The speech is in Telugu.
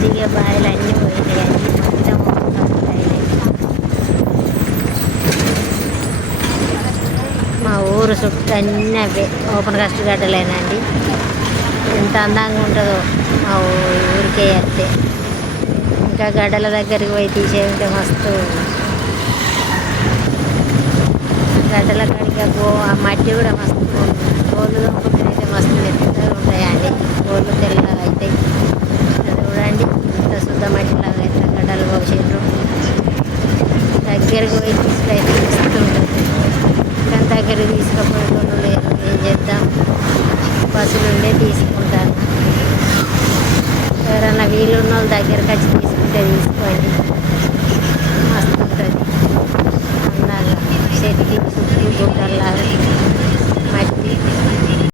దిగే బాయిలు అన్నీ పోయినాయి, అన్నీ మొత్తం అయినాయి. మా ఊరు చుట్టూ అన్నీ అవే ఓపెన్ కాస్ట్ గడ్డలేనండి. ఎంత అందంగా ఉంటుందో మా ఊరికే వస్తే. ఇంకా గడ్డల దగ్గరికి పోయి తీసేయంటే మస్తు గడ్డల కాడిగా ఆ మట్టి కూడా మస్తు గోళ్ళు దొంగతే మస్తు మెత్తగా ఉంటాయండి. గోళ్ళు తెల్లగా అవుతాయి. అది చూడండి ఇంత శుద్ధ మట్టిలాగా ఎంత గడ్డలు పోసిండ్రు. దగ్గరికి పోయి తీసుకైతే ఇస్తుంటుంది. కానీ దగ్గరికి తీసుకుపోయేటోళ్ళు లేరు. ఏం చేద్దాం, బస్సులుండే తీసుకుంటాను. ఎవరన్నా వీలున్న వాళ్ళు దగ్గరికి వచ్చి తీసుకుంటే